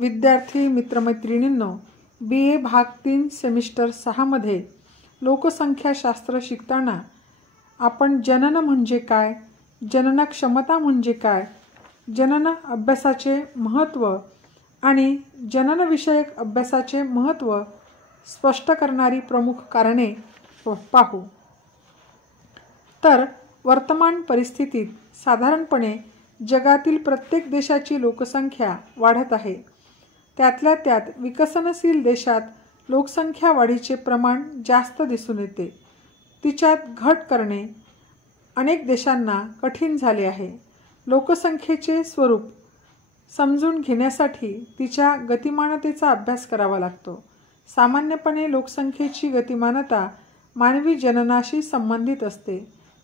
विद्यार्थी मित्रमैत्रिणींनो, BA भाग 3 semester 6 मध्ये लोकसंख्याशास्त्र शिकताना आपण जनन म्हणजे काय, जनन क्षमता म्हणजे काय, जनन अभ्यासाचे महत्त्व आणि जननविषयक अभ्यासाचे महत्त्व स्पष्ट करणारी प्रमुख कारणे पाहू। तर वर्तमान परिस्थितीत साधारणपणे जगातील प्रत्येक देशाची लोकसंख्या वाढत आहे। त्यातल्या त्यात विकसनशील देशात लोकसंख्या वाढीचे प्रमाण जास्त दिसून येते। तिच्यात घट करणे अनेक देशांना कठीण झाले आहे। लोकसंख्येचे स्वरूप समजून घेण्यासाठी तिच्या गतिमानतेचा अभ्यास करावा लागतो। सामान्यपणे लोकसंख्येची गतिमानता मानवी जननाशी संबंधित असते,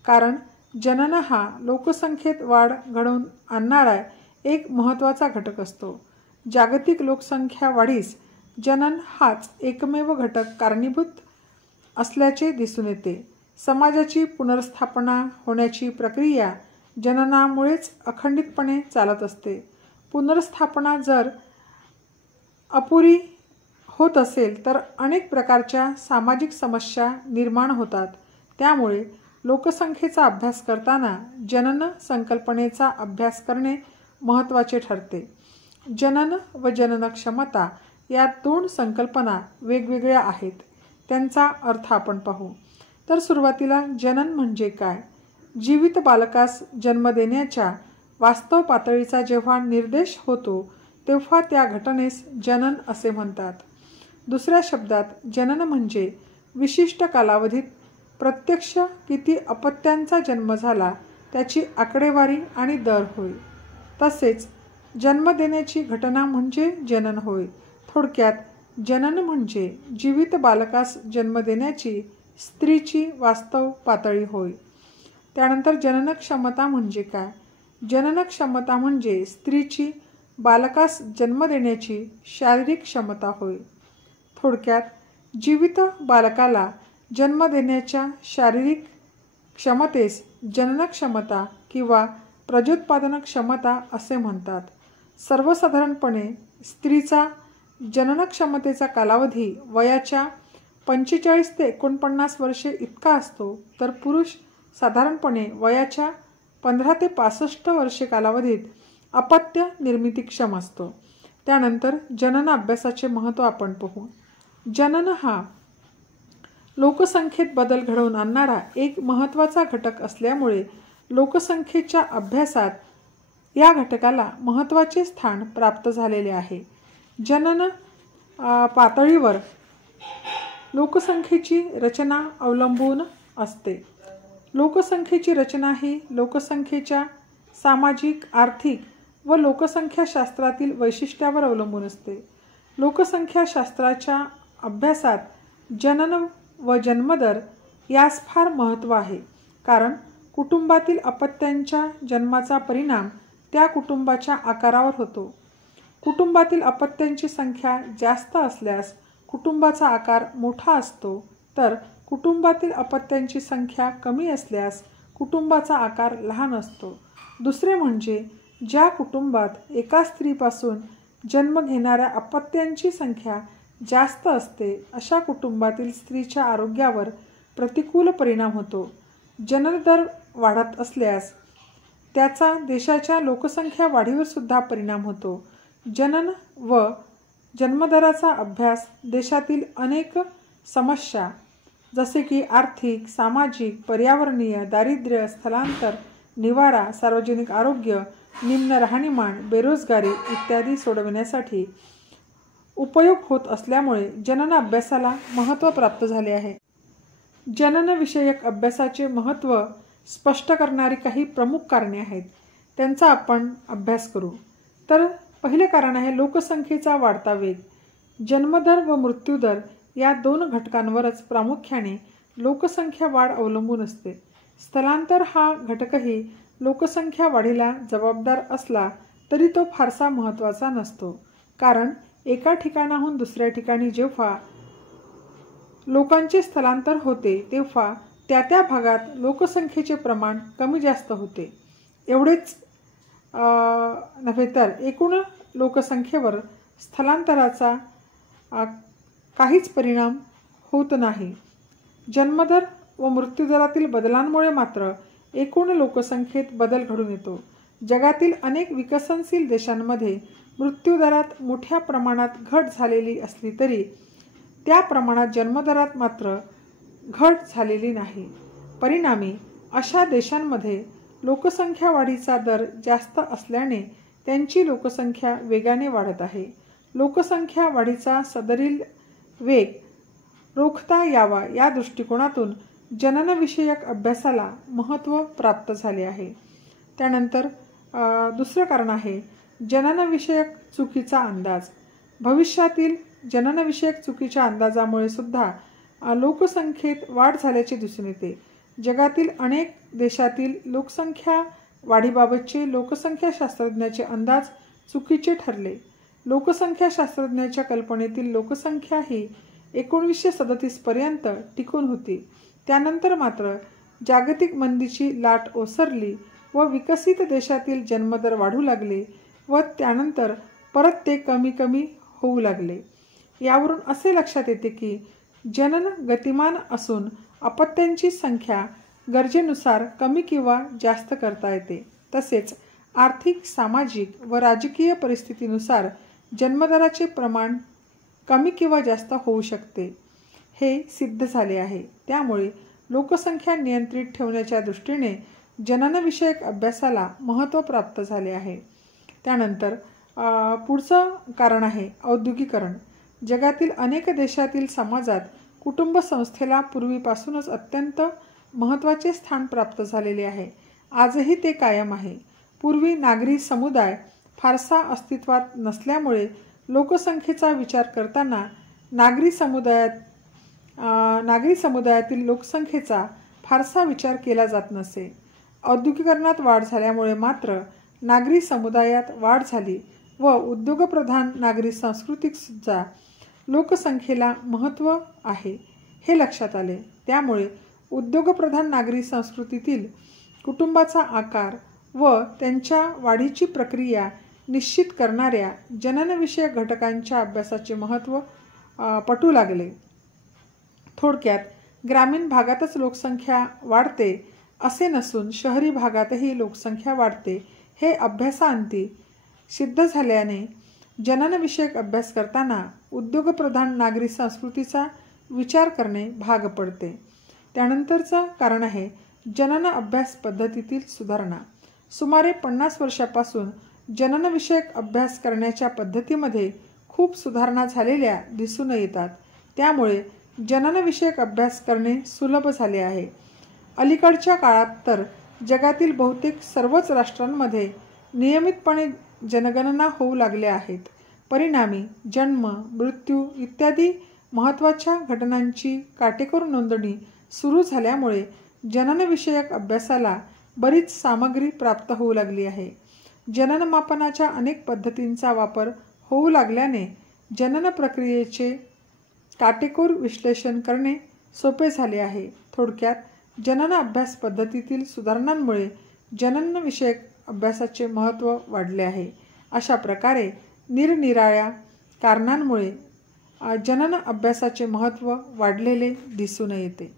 कारण जनन हा लोकसंख्येत वाढ घडवून आणणारा एक महत्त्वाचा घटक असतो। जागतिक लोकसंख्या वाढीस जनन हाच एकमेव घटक कारणीभूत असल्याचे दिसून येते। समाजाची पुनर्स्थापना होण्याची प्रक्रिया जननामुळेच अखंडितपणे चालत असते। पुनर्स्थापना जर अपुरी होत असेल तर अनेक प्रकारच्या सामाजिक समस्या निर्माण होतात। त्यामुळे लोकसंख्येचा अभ्यास करताना जनन संकल्पनेचा अभ्यास करणे महत्त्वाचे ठरते। जनन व जनन क्षमता या दोन संकल्पना वेगवेगळ्या आहेत। त्यांचा अर्थ आपण पाहू। तर सुरुवातीला जनन म्हणजे काय? जीवित बालकास जन्म देण्याच्या वास्तव पातळीचा जेव्हा निर्देश होतो तेव्हा त्या घटनेस जनन असे म्हणतात। दुसऱ्या शब्दात जनन म्हणजे विशिष्ट कालावधीत प्रत्यक्ष किती अपत्यांचा जन्म झाला त्याची आकडेवारी आणि दर होय। तसेच जन्म देण्याची घटना म्हणजे जनन होय। थोडक्यात जनन म्हणजे जीवित बालकास जन्म देण्याची स्त्रीची वास्तव पातळी होय। त्यानंतर जनन क्षमता म्हणजे काय? जनन क्षमता म्हणजे स्त्रीची बालकास जन्म देण्याची शारीरिक क्षमता होय। थोडक्यात जीवित बालकाला जन्म देण्याच्या शारीरिक क्षमतेस जनन क्षमता किंवा प्रजोत्पादन क्षमता असे म्हणतात। सर्वसाधारणपणे स्त्रीचा जननक्षमतेचा कालावधी वयाच्या 45 ते 49 वर्षे इतका असतो, तर पुरुष साधारणपणे वयाच्या 15 ते 65 वर्षे कालावधीत अपत्य निर्मितीक्षम असतो। त्यानंतर जनन अभ्यासाचे महत्त्व आपण पाहू। जनन हा लोकसंख्येत बदल घडवून आणणारा एक महत्त्वाचा घटक असल्यामुळे लोकसंख्येच्या अभ्यासात या घटकाला महत्त्वाचे स्थान प्राप्त झालेले आहे। जनन पातळीवर लोकसंख्येची रचना अवलंबून असते। लोकसंख्येची रचना ही लोकसंख्येच्या सामाजिक, आर्थिक व लोकसंख्याशास्त्रातील वैशिष्ट्यावर अवलंबून असते। लोकसंख्याशास्त्राच्या अभ्यासात जनन व जन्मदर यास फार महत्त्व आहे, कारण कुटुंबातील अपत्यांच्या जन्माचा परिणाम त्या कुटुंबाच्या आकारावर होतो। कुटुंबातील अपत्यांची संख्या जास्त असल्यास कुटुंबाचा आकार मोठा असतो, तर कुटुंबातील अपत्यांची संख्या कमी असल्यास कुटुंबाचा आकार लहान असतो। दुसरे म्हणजे ज्या कुटुंबात एका स्त्रीपासून जन्म घेणाऱ्या अपत्यांची संख्या जास्त असते अशा कुटुंबातील स्त्रीच्या आरोग्यावर प्रतिकूल परिणाम होतो। जननदर वाढत असल्यास त्याचा देशाच्या लोकसंख्या वाढीवर सुद्धा परिणाम होतो। जनन व जन्मदराचा अभ्यास देशातील अनेक समस्या जसे की आर्थिक, सामाजिक, पर्यावरणीय, दारिद्र्य, स्थलांतर, निवारा, सार्वजनिक आरोग्य, निम्न राहणीमान, बेरोजगारी इत्यादी सोडविण्यासाठी उपयोग होत असल्यामुळे जनन अभ्यासाला महत्त्व प्राप्त झाले आहे। जननविषयक अभ्यासाचे महत्त्व स्पष्ट करणारी काही प्रमुख कारणे आहेत, त्यांचा आपण अभ्यास करू। तर पहिले कारण आहे लोकसंख्येचा वाढता वेग। जन्मदर व मृत्यूदर या दोन घटकांवरच प्रामुख्याने लोकसंख्या वाढ अवलंबून असते। स्थलांतर हा घटकही लोकसंख्या वाढीला जबाबदार असला तरी तो फारसा महत्त्वाचा नसतो, कारण एका ठिकाणाहून दुसऱ्या ठिकाणी जेव्हा लोकांचे स्थलांतर होते तेव्हा त्या त्या भागात लोकसंख्येचे प्रमाण कमी जास्त होते। एवढेच नव्हे तर एकूण लोकसंख्येवर स्थलांतराचा काहीच परिणाम होत नाही. जन्मदर व मृत्यूदरातील बदलांमुळे मात्र एकूण लोकसंख्येत बदल घडून येतो. जगातील अनेक विकसनशील देशांमध्ये मृत्यूदरात मोठ्या प्रमाणात घट झालेली असली तरी त्या प्रमाणात जन्मदरात मात्र घट झालेली नाही. परिणामी अशा देशांमध्ये लोकसंख्या वाढीचा दर जास्त असल्याने त्यांची लोकसंख्या वेगाने वाढत आहे. लोकसंख्या वाढीचा सदरील वेग रोखता यावा या दृष्टिकोनातून जननविषयक अभ्यासाला महत्त्व प्राप्त झाले आहे. त्यानंतर दुसरं कारण आहे जननविषयक चुकीचा अंदाज. भविष्यातील जननविषयक चुकीच्या अंदाजामुळे सुद्धा लोकसंख्येत वाढ झाल्याचे दिसून येते. जगातील अनेक देशातील लोकसंख्या वाढीबाबतचे लोकसंख्या शास्त्रज्ञाचे अंदाज चुकीचे ठरले. लोकसंख्या शास्त्रज्ञाच्या कल्पनेतील लोकसंख्या ही 1937 पर्यंत टिकून होती. त्यानंतर मात्र जागतिक मंदीची लाट ओसरली व विकसित देशातील जन्मदर वाढू लागले व त्यानंतर परत ते कमी कमी होऊ लागले. यावरून असे लक्षात येते की जनन गतिमान असून अपत्यांची संख्या गरजेनुसार कमी किंवा जास्त करता येते. तसेच आर्थिक, सामाजिक व राजकीय परिस्थितीनुसार जन्मदराचे प्रमाण कमी किंवा जास्त होऊ शकते हे सिद्ध झाले आहे. त्यामुळे लोकसंख्या नियंत्रित ठेवण्याच्या दृष्टीने जननविषयक अभ्यासाला महत्त्व प्राप्त झाले आहे. त्यानंतर पुढचं कारण आहे औद्योगिकरण. जगातील अनेक देशातील समाजात कुटुंब संस्थेला पूर्वीपासूनच अत्यंत महत्त्वाचे स्थान प्राप्त झालेले आहे. आजही ते कायम आहे. पूर्वी नागरी समुदाय फारसा अस्तित्वात नसल्यामुळे लोकसंख्येचा विचार करताना नागरी समुदायातील लोकसंख्येचा फारसा विचार केला जात नसे. औद्योगिकरणात वाढ झाल्यामुळे मात्र नागरी समुदायात वाढ झाली व उद्योगप्रधान नागरी संस्कृतीसुद्धा लोकसंख्येला महत्त्व आहे हे लक्षात आले. त्यामुळे उद्योगप्रधान नागरी संस्कृतीतील कुटुंबाचा आकार व त्यांच्या वाढीची प्रक्रिया निश्चित करणाऱ्या जननविषयक घटकांच्या अभ्यासाचे महत्त्व पटू लागले. थोडक्यात ग्रामीण भागातच लोकसंख्या वाढते असे नसून शहरी भागातही लोकसंख्या वाढते हे अभ्यासाअंती सिद्ध झाल्याने जननविषयक अभ्यास करताना उद्योगप्रधान नागरी संस्कृतीचा विचार करणे भाग पडते. त्यानंतरचं कारण आहे जनन अभ्यास पद्धतीतील सुधारणा. सुमारे 50 वर्षापासून जननविषयक अभ्यास करण्याच्या पद्धतीमध्ये खूप सुधारणा झालेल्या दिसून येतात. त्यामुळे जननविषयक अभ्यास करणे सुलभ झाले आहे. अलीकडच्या काळात तर जगातील बहुतेक सर्वच राष्ट्रांमध्ये नियमितपणे जनगणना होऊ लागल्या आहेत. परिणामी जन्म, मृत्यू इत्यादी महत्त्वाच्या घटनांची काटेकोर नोंदणी सुरू झाल्यामुळे जननविषयक अभ्यासाला बरीच सामग्री प्राप्त होऊ लागली आहे. जननमापनाच्या अनेक पद्धतींचा वापर होऊ लागल्याने जनन प्रक्रियेचे काटेकोर विश्लेषण करणे सोपे झाले आहे. थोडक्यात जनन अभ्यास पद्धतीतील सुधारणांमुळे जननविषयक अभ्यासाचे महत्त्व वाढले आहे. अशा प्रकारे निरनिराळ्या कारणांमुळे जनन अभ्यासाचे महत्त्व वाढलेले दिसून येते.